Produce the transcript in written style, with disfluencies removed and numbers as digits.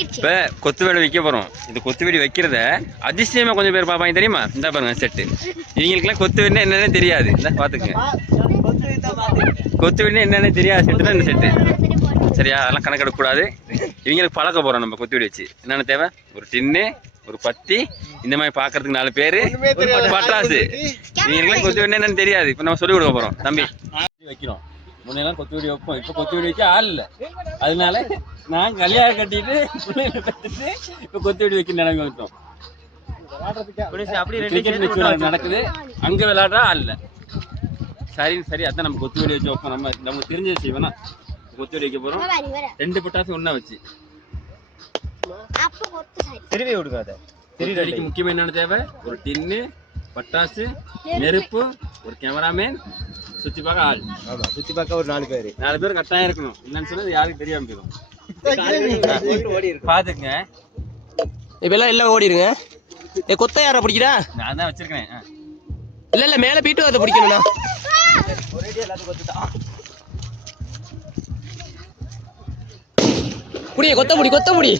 இப்போ கொத்து வீடு வைக்க போகிறோம். இந்த கொத்து வீடு வைக்கிறத அதிசயமாக கொஞ்சம் பேர் பார்ப்பாங்க தெரியுமா? இந்த பாருங்க செட்டு. இவங்களுக்குலாம் கொத்து வீடுனா என்னென்னு தெரியாது. இந்த பார்த்துக்குங்க, கொத்து வீடுனா என்னென்னு தெரியாது. செட்டு தான் இந்த செட்டு. சரியா? அதெல்லாம் கணக்கெடுக்கக்கூடாது. இவங்களுக்கு பழக்க போகிறோம் நம்ம கொத்து வீடு வச்சு. என்னென்ன தேவை? ஒரு டின்னு, ஒரு பத்தி, இந்த மாதிரி பார்க்கறதுக்கு 4 பேர், பட்டாசு. இவங்களுக்குலாம் கொத்து வீடுனா என்னென்னு தெரியாது. இப்போ நம்ம சொல்லிக் கொடுக்க போகிறோம். தம்பி வைக்கிறோம். முன்னெல்லாம் கொத்து வீடு வைப்போம். இப்போ கொத்து வீடு வைக்க ஆள் இல்லை. அதனால நான் கல்யாணம் கட்டிட்டு பிள்ளைகளை கட்டிட்டு இப்போ கொத்து வீடு வைக்க நிலைமை வந்துட்டோம். கிரிக்கெட் மேட்ச் நடக்குது, அங்கே விளையாடுறா ஆள் இல்லை. சரி அதான் நம்ம கொத்து வீடு வச்சு வைப்போம். நமக்கு தெரிஞ்ச செய்வோம்னா கொத்து வீடு வைக்க போகிறோம். 2 பட்டாசு ஒன்றா வச்சு திருவி விடுக்காத. திருவிக்கு முக்கியமாக என்னென்ன தேவை? ஒரு டின்னு, பட்டாசு, நெருப்பு, ஒரு கேமராமேன், சுற்றி பார்க்க ஆள். சுற்றி பார்க்க ஒரு 4 பேர் கட்டாயம் இருக்கணும். என்னன்னு சொன்னது யாருக்கு தெரியாம போயிடும். பாத்துங்க, இப்பெல்லாம் எல்லாம் ஓடிடுங்க. கொத்த யார பிடிக்கிறா? நான் தான் வச்சிருக்கேன். இல்ல மேல போயிட்டு அதை பிடிக்கணும்னா புடிய கொத்த முடி